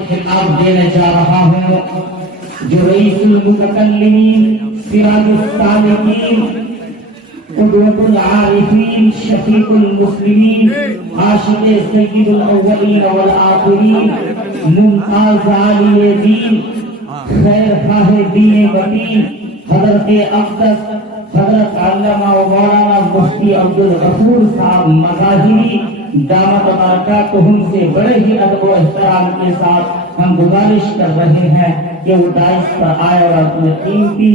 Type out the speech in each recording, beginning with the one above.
خطاب دینے جا رہا ہوں جو رئیس المتکلمین، سراج السالکین، قدوۃ العارفین، شفیع المسلمین، عاشق سید الاولین والآخرین، ممتاز عالی دین، خیر خواہ دین متین، حضرت اقدس حضرت علامہ و مولانا مفتی عبدالغفور صاحب مظاہری دامت برکاتہم سے بڑے ہی ادب و احترام کے ساتھ ہم گزارش کر رہے ہیں کہ وہ دائس پر آئے اور اپنے قیمتی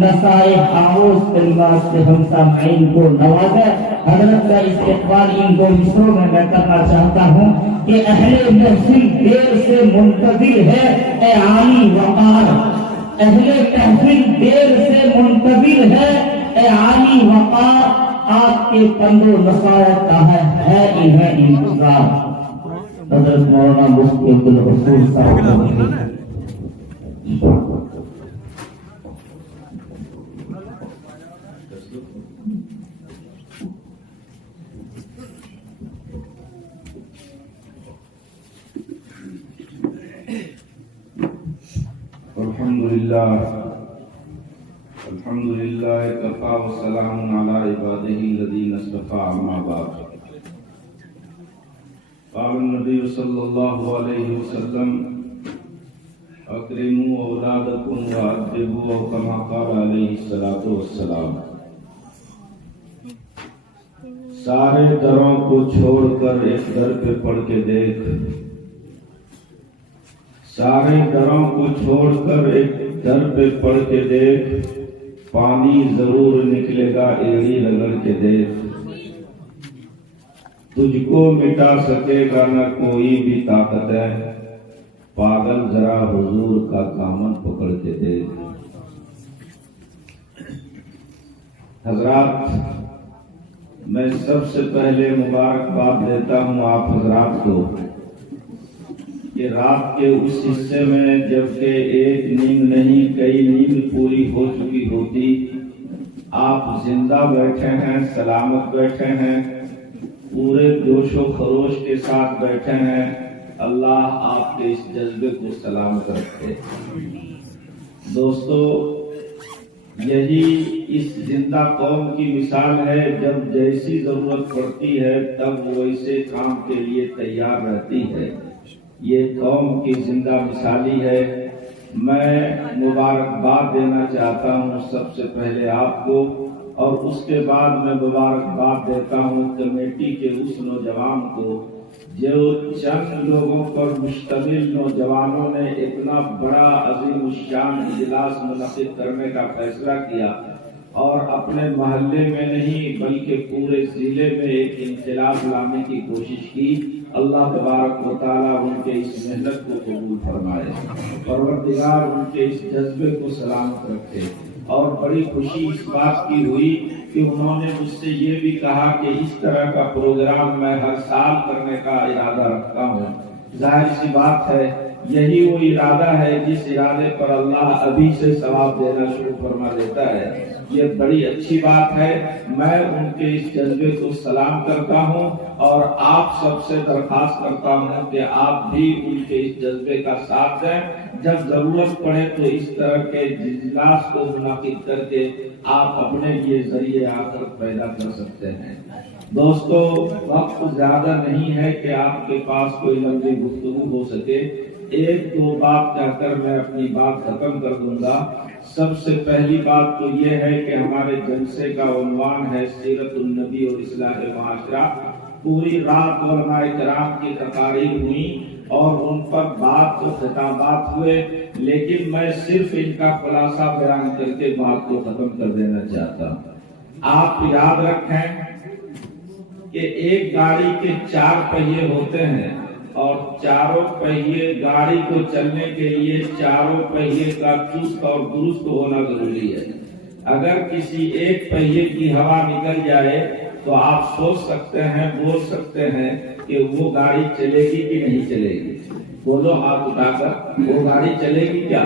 نصائح آموز کلمات سے ہم سامعین کو نوازے۔ حضرت کا استقبال ان دو مصروں میں کرنا چاہتا ہوں کہ اہل محفل دیر سے منتظر ہے اے عالی وقار، اہل محفل دیر سے منتظر ہے اے عالی وقار، آپ کے پندو نصائح کا ہے انتظار۔ حضرت مولانا مفتی عبدالغفور صاحب الحمدللہ کفا وسلام علی عبادہ الذین اصطفی، اما بعد۔ قال النبی صلی اللہ علیہ وسلم اکرموا اولادکم وادبوا کما قال علیہ الصلوۃ والسلام۔ سارے دروں کو چھوڑ کر ایک در پہ پڑھ کے دیکھ، سارے دروں کو چھوڑ کر ایک در پہ پڑھ کے دیکھ، پانی ضرور نکلے گا ایڑی رگڑ کے دیکھ، تجھ کو مٹا سکے گا نہ کوئی بھی طاقت ہے، پاگل ذرا حضور کا دامن پکڑ کے دیکھ۔ حضرات، میں سب سے پہلے مبارکباد دیتا ہوں آپ حضرات کو کہ رات کے اس حصے میں جبکہ ایک نیند نہیں کئی نیند پوری ہو چکی ہوتی، آپ زندہ بیٹھے ہیں، سلامت بیٹھے ہیں، پورے جوش و خروش کے ساتھ بیٹھے ہیں۔ اللہ آپ کے اس جذبے کو سلامت رکھے۔ دوستو، یہی اس زندہ قوم کی مثال ہے، جب جیسی ضرورت پڑتی ہے تب وہ ایسے کام کے لیے تیار رہتی ہے۔ یہ قوم کی زندہ مثالی ہے۔ میں مبارکباد دینا چاہتا ہوں سب سے پہلے آپ کو، اور اس کے بعد میں مبارکباد دیتا ہوں کمیٹی کے اس نوجوان کو جو چند لوگوں پر مشتمل نوجوانوں نے اتنا بڑا عظیم الشان اجلاس منعقد کرنے کا فیصلہ کیا، اور اپنے محلے میں نہیں بلکہ پورے ضلع میں ایک انقلاب لانے کی کوشش کی۔ اللہ تبارک و تعالیٰ ان کے اس محنت کو قبول فرمائے، پروردگار ان کے اس جذبے کو سلامت رکھے۔ اور بڑی خوشی اس بات کی ہوئی کہ انہوں نے مجھ سے یہ بھی کہا کہ اس طرح کا پروگرام میں ہر سال کرنے کا ارادہ رکھتا ہوں۔ ظاہر سی بات ہے، یہی وہ ارادہ ہے جس ارادے پر اللہ ابھی سے ثواب دینا شروع فرما دیتا ہے۔ یہ بڑی اچھی بات ہے۔ میں ان کے اس جذبے کو سلام کرتا ہوں، اور آپ سب سے درخواست کرتا ہوں کہ آپ بھی ان کے اس جذبے کا ساتھ دیں۔ جب ضرورت پڑے تو اس طرح کے اجلاس کو منعقد کر کے آپ اپنے لیے ذریعے آخرت پیدا کر سکتے ہیں۔ دوستو، وقت زیادہ نہیں ہے کہ آپ کے پاس کوئی لمبی گفتگو ہو سکے۔ ایک دو بات کہہ کر میں اپنی بات ختم کر دوں گا۔ سب سے پہلی بات تو یہ ہے کہ ہمارے جلسے کا عنوان ہے سیرت النبی اور اصلاح معاشرہ۔ پوری رات علماء کرام کی تقاریر ہوئی اور ان پر بات و خطابات ہوئے، لیکن میں صرف ان کا خلاصہ بیان کر کے بات کو ختم کر دینا چاہتا ہوں۔ آپ یاد رکھیں کہ ایک گاڑی کے 4 پہیے ہوتے ہیں، اور چاروں پہیے گاڑی کو چلنے کے لیے چاروں پہیے کا چست اور درست ہونا ضروری ہے۔ اگر کسی ایک پہیے کی ہوا نکل جائے تو آپ سوچ سکتے ہیں، بول سکتے ہیں کہ وہ گاڑی چلے گی کہ نہیں چلے گی؟ بولو ہاتھ اٹھا کر، وہ گاڑی چلے گی کیا؟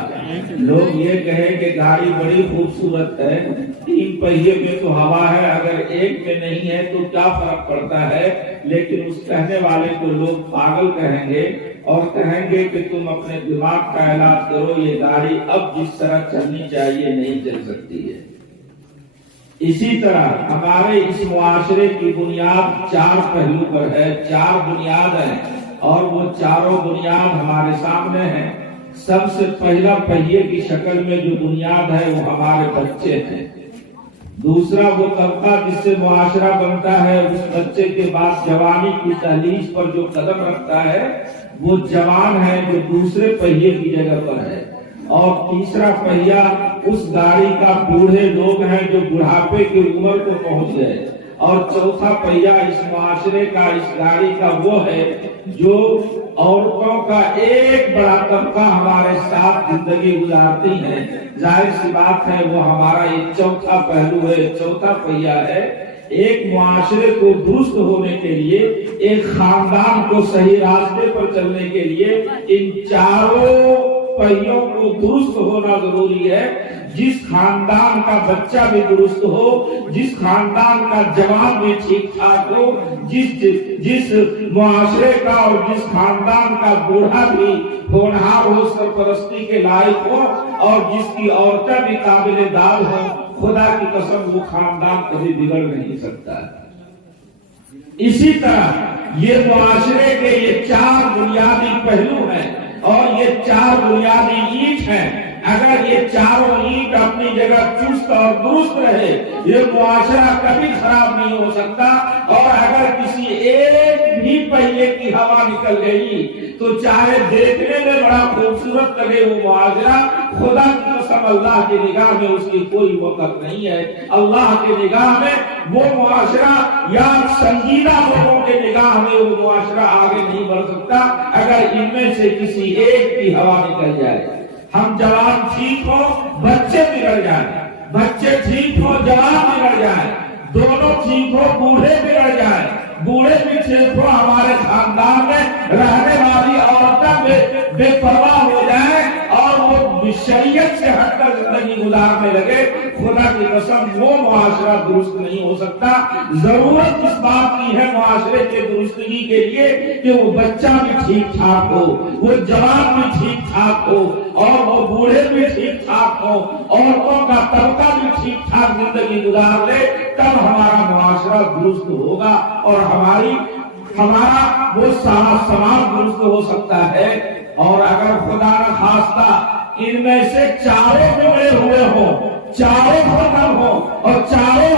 لوگ یہ کہیں کہ گاڑی بڑی خوبصورت ہے، 3 پہیے میں تو ہوا ہے، اگر ایک میں نہیں ہے تو کیا فرق پڑتا ہے؟ لیکن اس کہنے والے کو لوگ پاگل کہیں گے، اور کہیں گے کہ تم اپنے دماغ کا علاج کرو، یہ گاڑی اب جس طرح چلنی چاہیے نہیں چل سکتی ہے۔ اسی طرح ہمارے اس معاشرے کی بنیاد 4 پہلو پر ہے، 4 بنیاد ہیں، اور وہ چاروں بنیاد ہمارے سامنے ہیں۔ سب سے پہلا پہیے کی شکل میں جو بنیاد ہے وہ ہمارے بچے ہیں۔ دوسرا وہ طبقہ جس سے معاشرہ بنتا ہے، اس بچے کے بعد جوانی کی دہلیز پر جو قدم رکھتا ہے وہ جوان ہے، جو دوسرے پہیے کی جگہ پر ہے۔ اور تیسرا پہیا اس گاڑی کا بوڑھے لوگ ہیں جو بڑھاپے کی عمر کو پہنچ گئے۔ اور چوتھا پہیا اس معاشرے کا، اس گاڑی کا وہ ہے جو عورتوں کا ایک بڑا طبقہ ہمارے ساتھ زندگی گزارتی ہے۔ ظاہر سی بات ہے وہ ہمارا ایک چوتھا پہلو ہے، چوتھا پہیا ہے۔ ایک معاشرے کو درست ہونے کے لیے، ایک خاندان کو صحیح راستے پر چلنے کے لیے ان چاروں پہیوں کو درست ہونا ضروری ہے۔ جس خاندان کا بچہ بھی درست ہو، جس خاندان کا جوان بھی ٹھیک ٹھاک ہو، جس معاشرے کا اور جس خاندان کا بوڑھا بھی ہونہار ہو، سرپرستی کے لائق ہو، اور جس کی عورتیں بھی قابل داد ہو، خدا کی قسم وہ خاندان کبھی بگڑ نہیں سکتا۔ اسی طرح یہ معاشرے کے یہ 4 بنیادی پہلو ہیں اور یہ 4 بنیادی اینٹ ہیں۔ اگر یہ چاروں اینٹ اپنی جگہ چست اور درست رہے، یہ معاشرہ کبھی خراب نہیں ہو سکتا۔ اور اگر کسی ایک بھی پہیے کی ہوا نکل گئی تو چاہے دیکھنے میں بڑا خوبصورت لگے وہ معاشرہ، خدا کی قسم اللہ کی نگاہ میں اس کی کوئی وقت نہیں ہے۔ اللہ کی نگاہ میں وہ معاشرہ یا سنجیدہ لوگوں کے نگاہ میں وہ معاشرہ آگے نہیں بڑھ سکتا اگر ان میں سے کسی ایک کی ہوا نکل جائے۔ ہم جوان ٹھیک ہو، بچے بگڑ جائیں، بچے ٹھیک ہو، جوان بگڑ جائیں، دونوں ٹھیک ہو، بوڑھے بگڑ جائیں، بوڑھے بھی ٹھیک ہو، ہمارے خاندان میں رہنے والی عورتیں بے پرواہ ہو جائیں اور وہ شریعت سے ہٹ کر زندگی گزارنے لگے، خدا کی قسم وہ معاشرہ درست نہیں ہو سکتا۔ ضرورت اس بات کی ہے معاشرے کے درستگی کے لیے کہ وہ بچہ بھی ٹھیک ٹھاک ہو، وہ جوان بھی ٹھیک ٹھاک ہو، اور وہ بوڑھے بھی ٹھیک ٹھاک ہو، عورتوں کا طبقہ بھی ٹھیک ٹھاک زندگی گزار لے، تب ہمارا معاشرہ درست ہوگا اور ہمارا وہ سارا سماج درست ہو سکتا ہے۔ اور اگر خدا نہ خواستہ ان میں سے چاروں بگڑے ہوئے ہوں، چاروں ختم ہو اور چاروں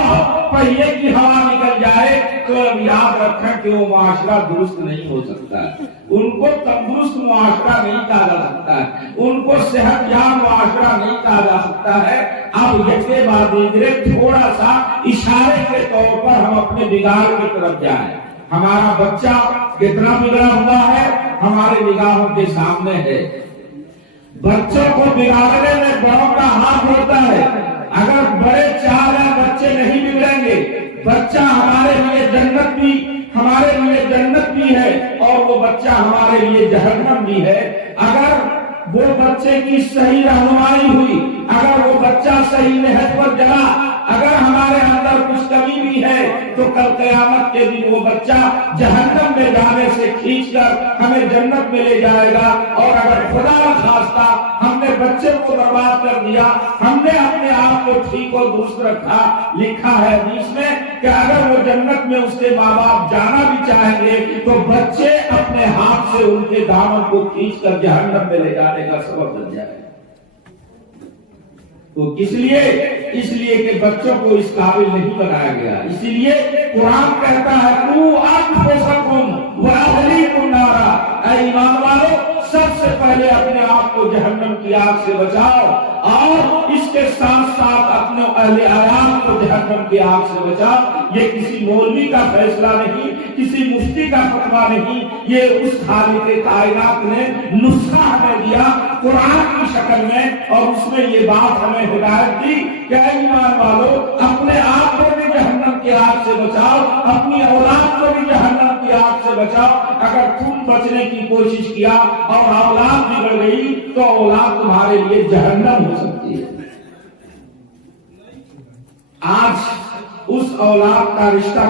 پہیے کی ہوا نکل جائے تو یاد رکھیں کہ وہ معاشرہ درست نہیں ہو سکتا ہے۔ ان کو تندرست معاشرہ نہیں کہا جا سکتا ہے، ان کو صحت یاب معاشرہ نہیں کہا جا سکتا ہے۔ اب یکے بعد دیگرے تھوڑا سا اشارے کے طور پر ہم اپنے بگاڑ کی طرف جائیں۔ ہمارا بچہ کتنا بگڑا ہوا ہے ہمارے نگاہوں کے سامنے ہے۔ بچوں کو بگاڑنے میں بڑوں کا ہاتھ ہوتا ہے۔ اگر بڑے چاہ رہے بچے نہیں بگڑیں گے، بچہ ہمارے لیے جنت بھی ہے اور وہ بچہ ہمارے لیے جہنم بھی ہے۔ اگر وہ بچے کی صحیح رہنمائی ہوئی، اگر وہ بچہ صحیح نہج پر چلا، اگر ہمارے اندر کچھ کمی بھی ہے تو کل قیامت کے دن وہ بچہ جہنم میں جانے سے کھینچ کر ہمیں جنت میں لے جائے گا۔ اور اگر خدا نہ خواستہ ہم نے بچے کو برباد کر دیا، ہم نے اپنے آپ کو ٹھیک اور درست رکھا، لکھا ہے حدیث میں کہ اگر وہ جنت میں اس کے ماں باپ جانا بھی چاہیں گے تو بچے اپنے ہاتھ سے ان کے دامن کو کھینچ کر جہنم میں لے جانے کا سبب بن جائے۔ تو اس لیے کہ بچوں کو اس قابل نہیں بنایا گیا، اسی لیے قرآن کہتا ہے قُوا أَنفُسَكُمْ وَأَهْلِيكُمْ نَارًا، اے ایمان والو سب سے پہلے اپنے آپ کو جہنم کی آگ سے بچاؤ اور اس کے ساتھ ساتھ اپنے اہل عیال کو جہنم کی آگ سے بچاؤ۔ یہ کسی مولوی کا فیصلہ نہیں، کسی مفتی کا فتویٰ نہیں، یہ اس خالق کائنات نے نسخہ ہمیں دیا قرآن کی شکل میں، اور اس میں یہ بات ہمیں ہدایت دی کہ اے ایمان والو اپنے آپ کو بھی جہنم کی آگ سے بچاؤ، اپنی اولاد کو بھی جہنم کی آگ سے بچاؤ۔ اگر تم بچنے کی کوشش کیا اور اولاد بگڑ گئی تو اولاد تمہارے لیے جہنم ہو سکتی ہے۔ آج اس اولاد کا رشتہ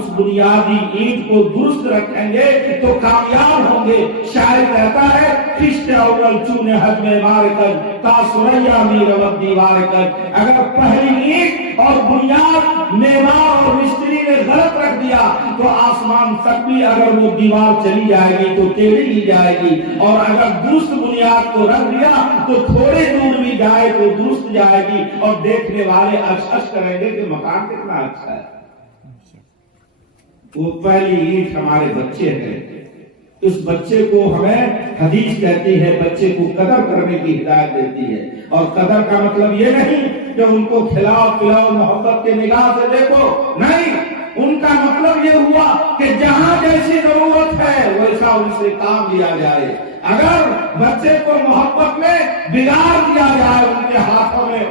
اس بنیادی اینٹ کو درست رکھیں گے تو کامیاب ہوں گے۔ شاعر کہتا ہے خشت اول چونے حد میں مار کر تا سریا می روت دیوار کر، اگر پہلی اینٹ اور بنیاد معمار اور مستری نے غلط رکھ دیا تو آسمان تک بھی اگر وہ دیوار چلی جائے گی تو ٹیڑھی ہی جائے گی، اور اگر درست بنیاد کو رکھ دیا تو تھوڑے دور بھی جائے تو درست جائے گی، اور دیکھنے والے اچھا کریں گے کہ مکان کتنا اچھا ہے۔ وہ پہلی اینٹ ہمارے بچے ہیں، اس بچے کو ہمیں حدیث کہتی ہے بچے کو قدر کرنے کی ہدایت دیتی ہے، اور قدر کا مطلب یہ نہیں کہ ان کو کھلاؤ پلاؤ محبت کے نگاہ سے دیکھو، نہیں، ان کا مطلب یہ ہوا کہ جہاں جیسی ضرورت ہے ویسا ان سے کام لیا جائے۔ اگر بچے کو محبت میں بگاڑ دیا جائے، ان کے ہاتھوں میں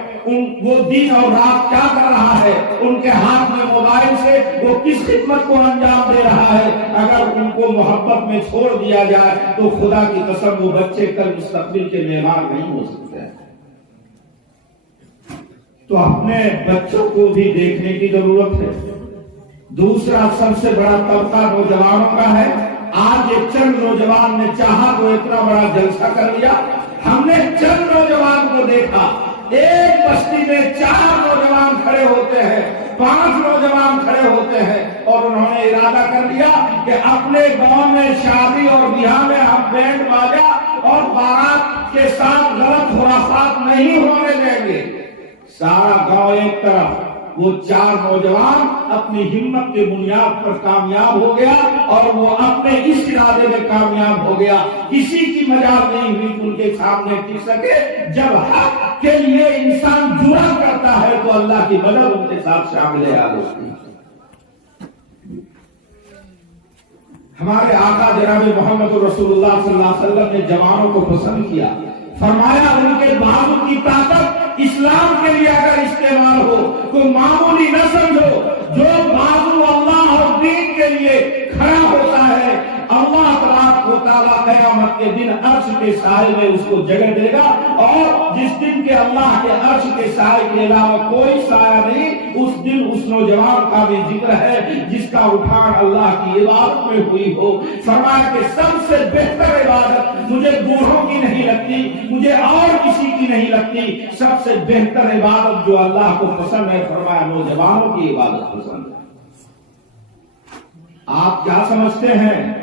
وہ دن اور رات کیا کر رہا ہے، ان کے ہاتھ میں موبائل سے وہ کس خدمت کو انجام دے رہا ہے، اگر ان کو محبت میں چھوڑ دیا جائے تو خدا کی قسم وہ بچے کل مستقبل کے معمار نہیں ہو سکتے۔ تو اپنے بچوں کو بھی دیکھنے کی ضرورت ہے۔ دوسرا سب سے بڑا طبقہ نوجوانوں کا ہے۔ آج ایک چند نوجوان نے چاہا تو اتنا بڑا جلسہ کر لیا۔ ہم نے چند نوجوان کو دیکھا، ایک بستی میں 4 نوجوان کھڑے ہوتے ہیں، 5 نوجوان کھڑے ہوتے ہیں، اور انہوں نے ارادہ کر لیا کہ اپنے گاؤں میں شادی اور بیاہ میں ہم بینڈ باجا اور بارات کے ساتھ غلط خرافات نہیں ہونے دیں گے۔ سارا گاؤں ایک طرف، وہ 4 نوجوان اپنی ہمت کے بنیاد پر کامیاب ہو گیا، اور وہ اپنے اس ارادے میں کامیاب ہو گیا، کسی کی مجال نہیں ہوئی ان کے سامنے ٹک سکے۔ جب حق کے لیے انسان جرا کرتا ہے تو اللہ کی مدد ان کے ساتھ شامل ہوتی ہے۔ ہمارے آقا جناب محمد رسول اللہ صلی اللہ علیہ وسلم نے جوانوں کو پسند کیا، فرمایا ان کے بازو کی طاقت اسلام کے لیے اگر استعمال ہو تو معمولی نہ سمجھو، جو بازو اللہ اور دین کے لیے کھڑا ہوتا ہے اللہ تبارک و تعالیٰ قیامت کے دن عرش کے سائے میں اس کو جگہ دے گا، اور جس دن کے اللہ کے عرش کے سائے کے علاوہ کوئی سایہ نہیں، اس دن اس نوجوان کا بھی ذکر ہے جس کا اٹھان اللہ کی عبادت میں ہوئی ہو۔ فرمایا کہ سب سے بہتر عبادت مجھے بوڑھوں کی نہیں لگتی، مجھے اور کسی کی نہیں لگتی، سب سے بہتر عبادت جو اللہ کو پسند ہے، فرمایا نوجوانوں کی عبادت پسند ہے۔ آپ کیا سمجھتے ہیں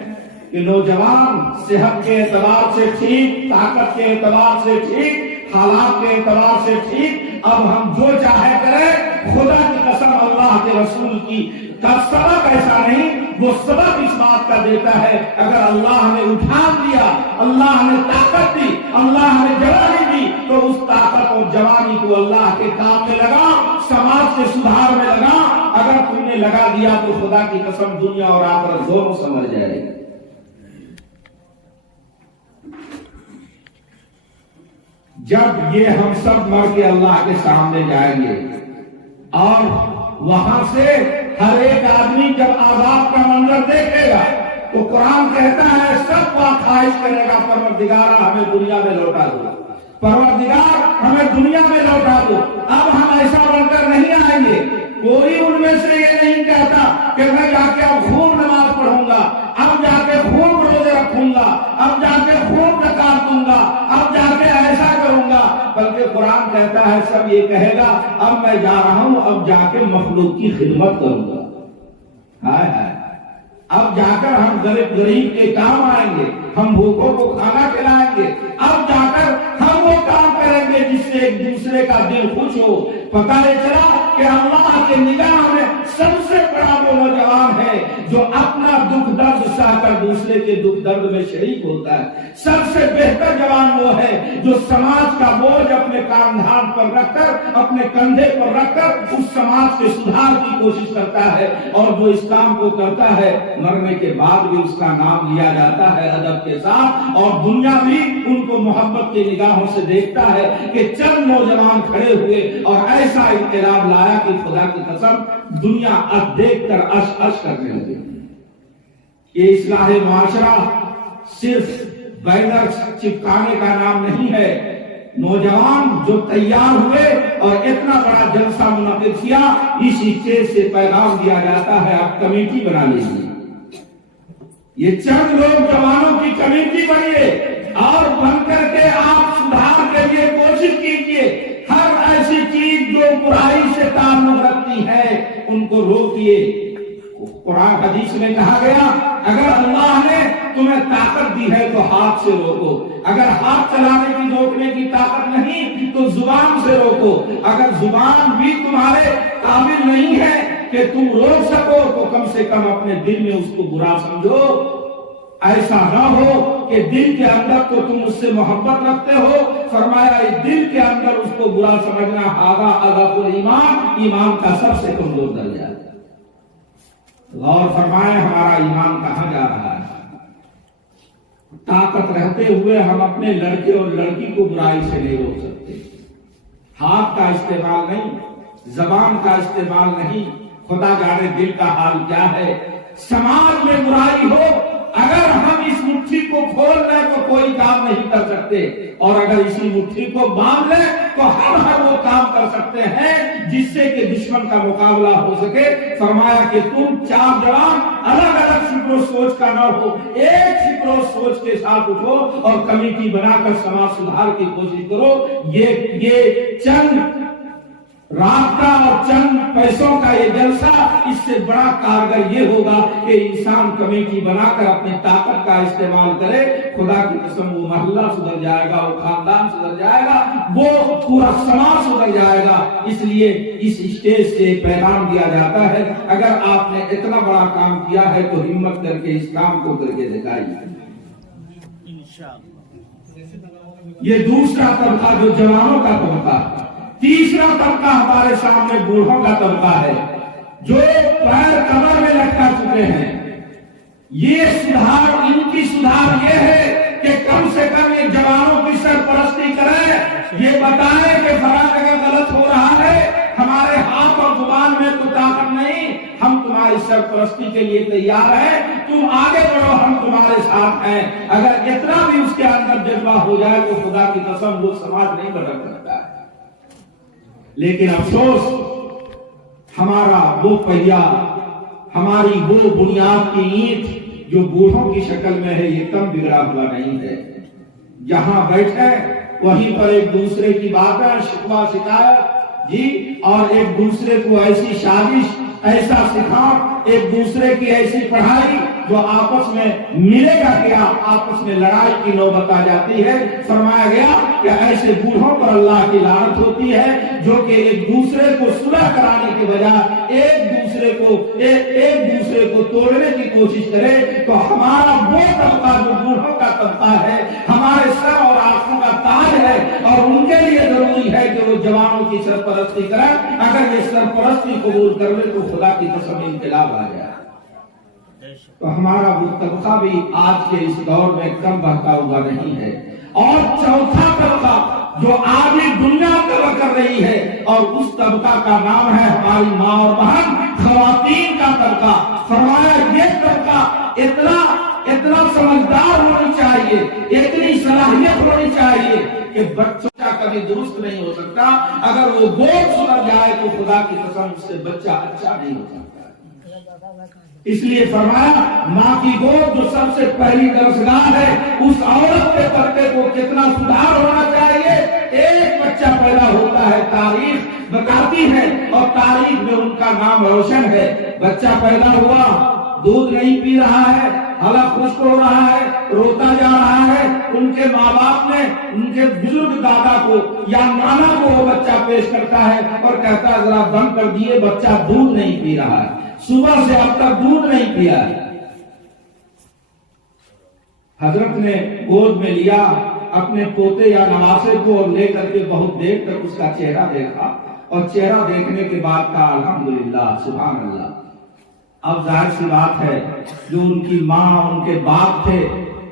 کہ نوجوان صحت کے اعتبار سے ٹھیک، طاقت کے اعتبار سے ٹھیک، حالات کے اعتبار سے ٹھیک، اب ہم جو چاہے کریں، خدا کی قسم اللہ کے رسول کی کا سبب ایسا نہیں، وہ سبب اس بات کا دیتا ہے اگر اللہ نے اٹھا دیا، اللہ نے طاقت دی، اللہ نے جوانی دی، تو اس طاقت اور جوانی کو اللہ کے کام میں لگا، سماج کے سدھار میں لگا۔ اگر تم نے لگا دیا تو خدا کی قسم دنیا اور آخرت دونوں سمجھ جائے گی۔ جب یہ ہم سب مر کے اللہ کے سامنے جائیں گے اور وہاں سے ہر ایک آدمی جب عذاب کا منظر دیکھے گا تو قرآن کہتا ہے سب خواہش کرے گا پروردگار ہمیں دنیا میں لوٹا دو، پروردگار ہمیں دنیا میں لوٹا دو۔ اب ہم ایسا بن کر نہیں آئیں گے، کوئی ان میں سے یہ نہیں کہتا کہ میں جا کے اب خوب نماز پڑھوں گا، اب جا کے خوب روزے رکھوں گا، اب جا کے خوب زکات دوں گا، اب جا کے ایسا کروں گا، بلکہ قرآن کہتا ہے سب یہ کہے گا اب میں جا رہا ہوں، اب جا کے مخلوق کی خدمت کروں گا۔ ہائے ہائے، اب جا کر ہم غریب کے کام آئیں گے، ہم بھوکوں کو کھانا کھلائیں گے، اب جا کر ہم وہ کام کریں گے جس سے ایک دوسرے کا دل خوش ہو۔ پتہ نہیں چلا کہ اللہ کے نگاہ میں سب سے بڑا وہ نوجوان ہے جو اپنا دکھ درد سہ کر دوسرے کے دکھ درد میں شریک ہوتا ہے۔ سب سے بہتر جوان وہ ہے جو سماج کا بوجھ اپنے کاندھان پر رکھ کر، اپنے کندھے پر رکھ کر اس سماج کے سدھار کی کوشش کرتا ہے، اور جو اس کام کو کرتا ہے مرنے کے بعد بھی اس کا نام لیا جاتا ہے ادب کے ساتھ، اور دنیا بھی ان کو محبت کی نگاہوں سے دیکھتا ہے کہ چند نوجوان کھڑے ہوئے اور ایسا انقلاب لایا کہ خدا کی قسم دنیا اب دیکھ کر اش اش کرنے لگے۔ یہ اصلاح معاشرہ صرف بینر چپکانے کا نام نہیں ہے، نوجوان جو تیار ہوئے اور اتنا بڑا جلسہ منعقد کیا، اس اسٹیج سے پیغام دیا جاتا ہے آپ کمیٹی بنا لیجیے، یہ چند لوگ جوانوں کی کمیٹی بنیے اور بن کر کے آپ سدھار کے لیے کوشش کیجیے، ہر ایسی چیز جو برائی سے تعلق رکھتی ہے ان کو روکیے۔ قرآن حدیث میں کہا گیا اگر اللہ نے تمہیں طاقت دی ہے تو ہاتھ سے روکو، اگر ہاتھ چلانے کی روکنے کی طاقت نہیں تو زبان سے روکو، اگر زبان بھی تمہارے قابل نہیں ہے کہ تم روک سکو تو کم سے کم اپنے دل میں اس کو برا سمجھو، ایسا نہ ہو کہ دل کے اندر تو تم اس سے محبت رکھتے ہو، فرمایا اس دل کے اندر اس کو برا سمجھنا ہاذا اضعف الایمان، ایمان کا سب سے کمزور درجہ ہے۔ غور فرمائیں ہمارا ایمان کہاں جا رہا ہے؟ طاقت رہتے ہوئے ہم اپنے لڑکے اور لڑکی کو برائی سے نہیں روک سکتے، ہاتھ کا استعمال نہیں، زبان کا استعمال نہیں، خدا جانے دل کا حال کیا ہے۔ سماج میں برائی ہو، اگر ہم اس مٹھی کو کھول لیں تو کوئی کام نہیں کر سکتے، اور اگر اسی مٹھی کو باندھ لیں تو ہم ہر وہ کام کر سکتے ہیں جس سے کہ دشمن کا مقابلہ ہو سکے۔ فرمایا کہ تم چار جوان الگ الگ فکر و سوچ کا نہ ہو، ایک فکر و سوچ کے ساتھ اٹھو اور کمیٹی بنا کر سماج سدھار کی کوشش کرو۔ یہ چند رات کا اور چند پیسوں کا یہ جلسہ، اس سے بڑا کارگر یہ ہوگا کہ انسان کمیٹی بنا کر اپنی طاقت کا استعمال کرے، خدا کی قسم وہ محلہ سدھر جائے گا، وہ خاندان سدھر جائے گا، وہ پورا سماج سدھر جائے گا۔ اس لیے اس اسٹیج سے پیغام دیا جاتا ہے اگر آپ نے اتنا بڑا کام کیا ہے تو ہمت کر کے اس کام کو کر کے دکھائیے۔ یہ دوسرا طبقہ جو جوانوں کا طبقہ ہے۔ تیسرا طبقہ ہمارے سامنے بوڑھوں کا طبقہ ہے جو پیر کمر میں لٹکا چکے ہیں۔ یہ سدھار، ان کی سدھار یہ ہے کہ کم سے کم یہ جوانوں کی سرپرستی کریں، یہ بتائیں کہ فلاں جگہ غلط ہو رہا ہے، ہمارے ہاتھ اور زبان میں تو طاقت نہیں، ہم تمہاری سرپرستی کے لیے تیار ہیں، تم آگے بڑھو، ہم تمہارے ساتھ ہیں۔ اگر اتنا بھی اس کے اندر جذبہ ہو جائے تو خدا کی قسم وہ سماج نہیں بدل سکتا ہے۔ لیکن افسوس ہمارا وہ پہیا، ہماری وہ بنیاد کی اینٹ جو بوڑھوں کی شکل میں ہے، یہ کم بگڑا ہوا نہیں ہے۔ جہاں بیٹھے وہیں پر ایک دوسرے کی باتیں، شکوہ شکایت جی، اور ایک دوسرے کو ایسی سازش، ایسا سکھاؤ، ایک دوسرے کی ایسی پڑھائی جو آپس میں ملے گا کیا، آپس میں لڑائی کی نوبت آ جاتی ہے۔ فرمایا گیا کہ ایسے بوڑھوں پر اللہ کی لعنت ہوتی ہے جو کہ ایک دوسرے کو صلح کرانے کے بجائے ایک دوسرے کو توڑنے کی کوشش کرے۔ تو ہمارا وہ طبقہ جو بوڑھوں کا طبقہ ہے، ہمارے سر اور آنکھوں کا تاج ہے، اور ان کے لیے ضروری ہے کہ وہ جوانوں کی سرپرستی کریں۔ اگر یہ سرپرستی قبول کر لے تو خدا کی قسم انقلاب آ جائے۔ تو ہمارا وہ طبقہ بھی آج کے اس دور میں کم بہتا ہوا نہیں ہے۔ اور چوتھا طبقہ جو آج دنیا طلب کر رہی ہے، اور اس طبقہ کا نام ہے ہماری ماں اور بہن، خواتین کا طبقہ۔ فرمایا یہ طبقہ اتنا سمجھدار ہونی چاہیے، اتنی صلاحیت ہونی چاہیے کہ بچہ کبھی درست نہیں ہو سکتا، اگر وہ گود سدھر جائے تو خدا کی قسم اس سے بچہ اچھا نہیں ہو سکتا۔ اس لیے فرمایا ماں کی گود جو سب سے پہلی درسگاہ ہے، اس عورت کے طبقے کو کتنا سدھار ہونا چاہیے۔ ایک بچہ پیدا ہوتا ہے، تاریخ بتاتی ہے، اور تاریخ میں ان کا نام روشن ہے۔ بچہ پیدا ہوا، دودھ نہیں پی رہا ہے، حلق خشک ہو رہا ہے، روتا جا رہا ہے، ان کے ماں باپ نے ان کے بزرگ دادا کو یا نانا کو وہ بچہ پیش کرتا ہے اور کہتا ہے ذرا بند کر دیے، بچہ دودھ نہیں پی رہا ہے، صبح سے اب تک دودھ نہیں پیا۔ حضرت نے گود میں لیا اپنے پوتے یا نواسے کو اور لے کر کے بہت دیر تک اس کا چہرہ دیکھا، اور چہرہ دیکھنے کے بعد کہا الحمدللہ، سبحان اللہ۔ اب ظاہر سی بات ہے جو ان کی ماں، ان کے باپ تھے،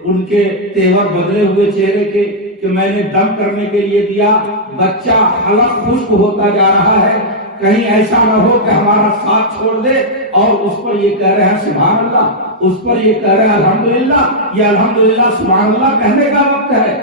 ان کے تیور بدلے ہوئے چہرے کے کہ میں نے دم کرنے کے لیے دیا، بچہ حلق خشک ہوتا جا رہا ہے، کہیں ایسا نہ ہو کہ ہمارا ساتھ چھوڑ دے، اور اس پر یہ کہہ رہے ہیں سبحان اللہ، اس پر یہ کہہ رہے ہیں الحمدللہ۔ یہ الحمدللہ سبحان اللہ کہنے کا وقت ہے۔